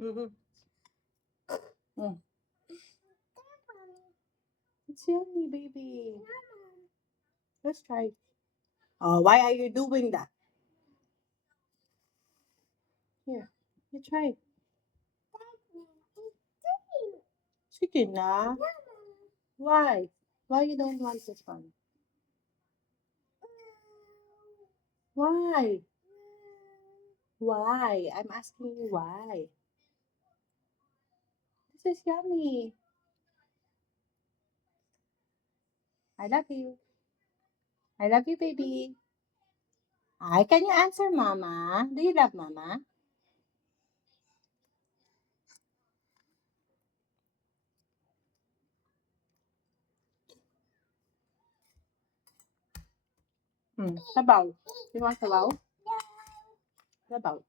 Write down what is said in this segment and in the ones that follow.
Mm-hmm. Mm. It's yummy, baby. Let's try. Oh, why are you doing that? Here, you try. Chicken na. Why? Why you don't want this one? Why? Why? I'm asking you why. This is yummy. I love you. I love you, baby. Ay, can you answer Mama? Do you love Mama? Sabaw. You want sabaw? Sabaw.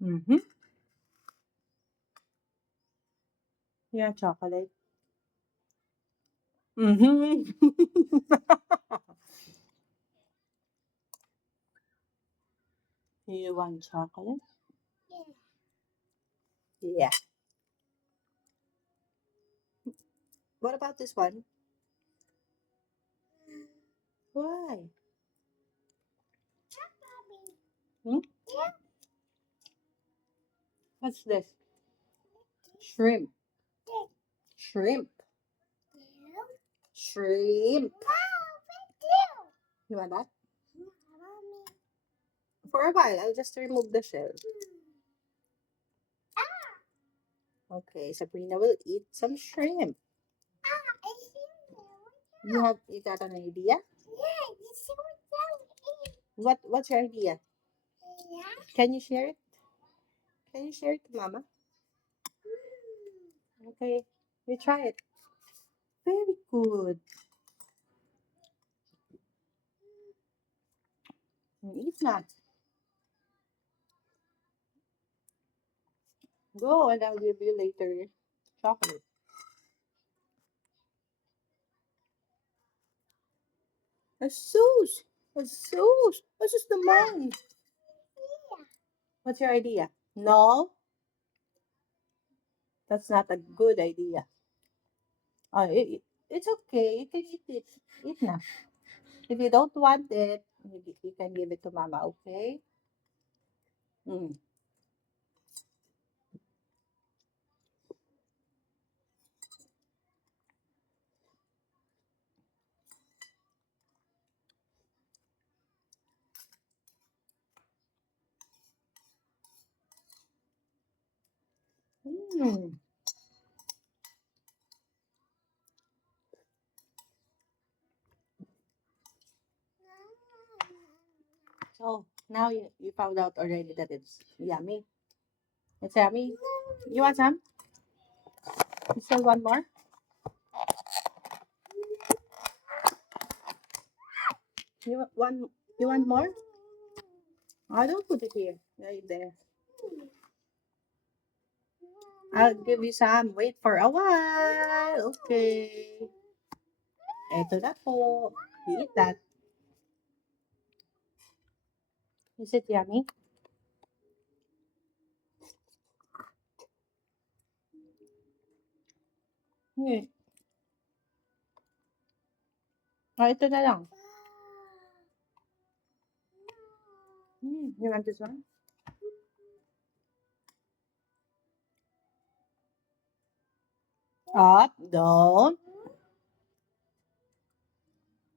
Mm-hmm. Yeah, chocolate. Mm-hmm. You want chocolate? Yeah. What about this one? Why? Hmm? What's this? Shrimp. Shrimp. Shrimp. You want that? For a while, I'll just remove the shell. Okay, Sabrina will eat some shrimp. You got an idea? What's your idea? Can you share it? Can you share it to Mama? Okay, you try it. Very good. Eat na. Go and I'll give you later chocolate. Jesus! Jesus! Asus naman! What's your idea? No? That's not a good idea. It's okay. You can eat it. Eat na. If you don't want it, you can give it to Mama, okay? Mm. Mm. So, now you found out already that it's yummy. It's yummy. You want some? You still want more? You want more? I don't put it here. Right there. I'll give you some. Wait for a while. Okay. Eto na po. You eat that. Is it yummy? Yeah. Oh, ito na lang. You want this one? Up, down.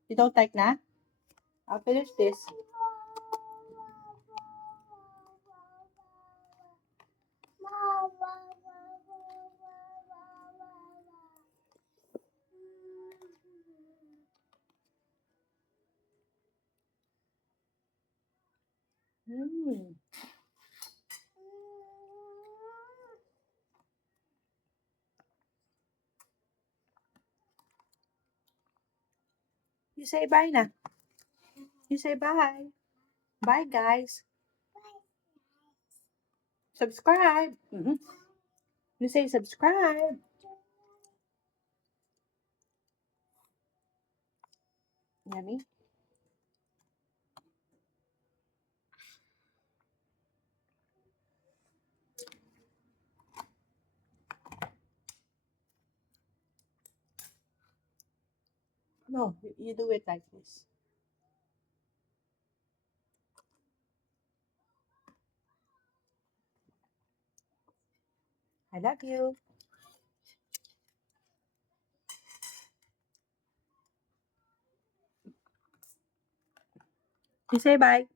You don't like na? I'll finish this. Mm. You say bye na. You say bye. Bye, guys. Subscribe. You say subscribe. Yummy. No, you do it like this. I love you. You say bye.